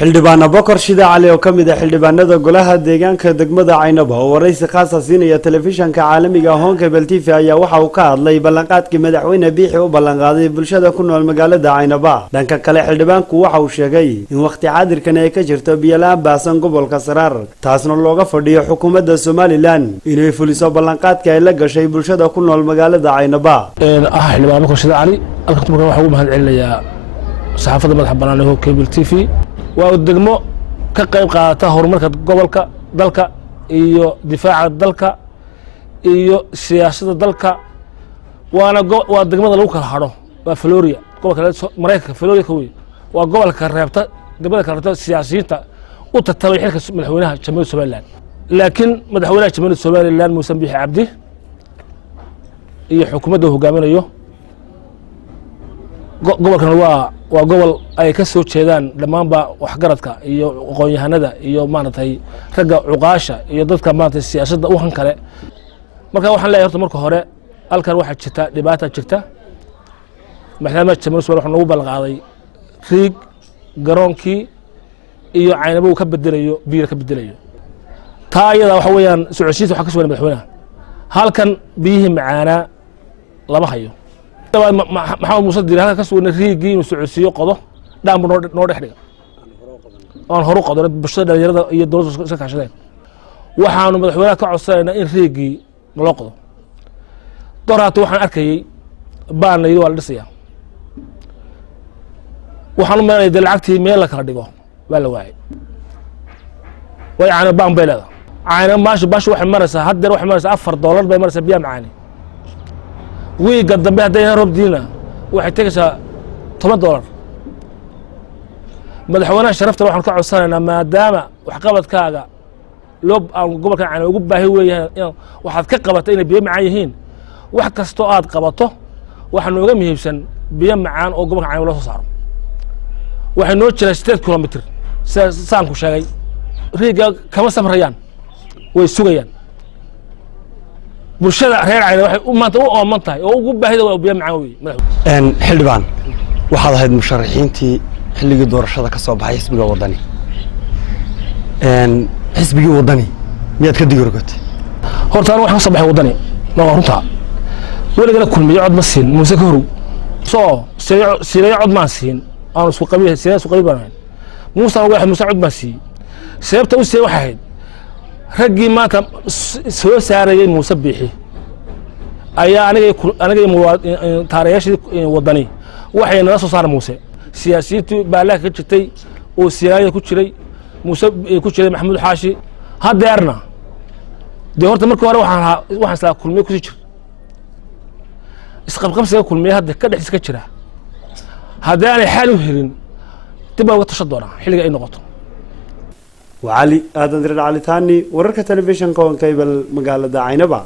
xildhibaan Abubakar Shida Cali oo kamid ah xildhibaanada golaha deegaanka degmada Caynaba oo waraysi khaas ah siinaya telefishanka caalamiga ah Cable TV ayaa waxa uu ka hadlay ballanqaadkii madaxweyne Biixi oo ballanqaaday bulshada ku nool magaalada Caynaba. Dhanka kale xildhibaanku waxa uu sheegay in waqti xaadirkan ay ka jirto biyo la'aan baasan gobolka Saraar, taasna looga fadhiyo xukuumadda Somaliland inay fuliso ballanqaadka ay la gashay bulshada ku nool magaalada Caynaba. xildhibaan Abubakar Shida Cali halka waxa uu mahadcelinayaa saxaafadda madaxa bannaan ee Cable TV waa degmo ka qayb qaadata horumarka gobolka dalka iyo difaaca dalka iyo siyaasadda dalka waa degmada lagu kala haro waa Florida gobolka Mareykanka Florida ka weyn waa gobolka reebta degmada kala reebta siyaasiyiinta u tatabay xilka madaxweynaha Jamhuuriyadda Somaliland laakiin madaxweynaha Jamhuuriyadda Somaliland Muuse Biixi Cabdi iyo xukuumadda hogaaminayo gobolkan waa gobol ay ka soo jeedaan dhammaanba waxgaradka iyo aqoon-yahanada iyo maaragtay ragga cuqaasha iyo dadka maaragtay siyaasadda u han kale marka waxaan leeyahay horta marka hore halkan waxaa jirta dhibaato jirta madaxweynaha Jamhuuriyadda Somaliland wuxuu nagu ballanqaaday riig garoonkii iyo Caynaba uu ka bedelayo biyo ka bedelayo taa iyada waxa weeyaan socodsiinta waxa ka soo madaxweynaha halkan biyihii macaanaa lama hayo maxamed muuse diir halka ka sugnay riigii inuu socodsiiyo qodo dhaanbu noo dhex dhiga aan horu qodo bulshada dhalinyarada iyo dowladda iska kaashadeen waxaanu madaxweynaha ka codsanaynaa in riigii naloo qodo dooraato waxaan arkayey baanna yidhi waa la dhisayaa waxaan u maleynaya dee lacagtii meel la kala dhigo waa la waayay way caana baan bay leedahay caana baashu waxay maraysaa haddeer waxay maraysaa $4 bay maraysaa biyaa macaani wiiga dambe hadday roob diina waxay tagaysaa $10 madaxweynaha sharafta waxaan ka codsanaynaa maadaama waxqabadkaaga loo gobolka Caynaba ugu baahi weeyaan waxaad ka qabatay inay biyo macaan yihiin wax kasto aad qabato waxa nooga muhiimsan biyo macaan oo gobolka Caynaba loo soo saaro waxay noo jiraa 8 kilomitir saan ku sheegay riiga kama samrayaan way sugayaan bulshada reer Caynaba waxay maanta u ooman tahay oo ugu baahida waa biyo macaan weey xildhibaan waxaad ahayd musharaxiintii xilligii doorashada ka soo baxay xisbiga wadani xisbigii wadani miyaad ka digorgatay horta waxaan ka soo baxay wadani ma runta weligeena kulmiyo cod ma siin muuse ka horow soo siray cod ma siin aan isku qabiil siray isku qabiil baan muuse waxa muuse cod ma siin sababta u sii waxayd raggii maanta soo saarayay Muuse Biixi ayaa aniga taariikhda wadani waxay nala soo saaray Muuse siyaasiyiintu baalaha ka jirtay oo siyaasada ku jiray Muuse ku jiray Maxamuud Xaashi hadeerna de horta markii hore waxaan isla kulmay ku jir isqabqabsiga kulmay hadda ka dhex iska jira hadaan xal u helin dib uga tashan doonaa xilliga ay noqoto وعلي آدم درد علي ثاني وركة تلفزيون كون كيبل مقالة عينبا.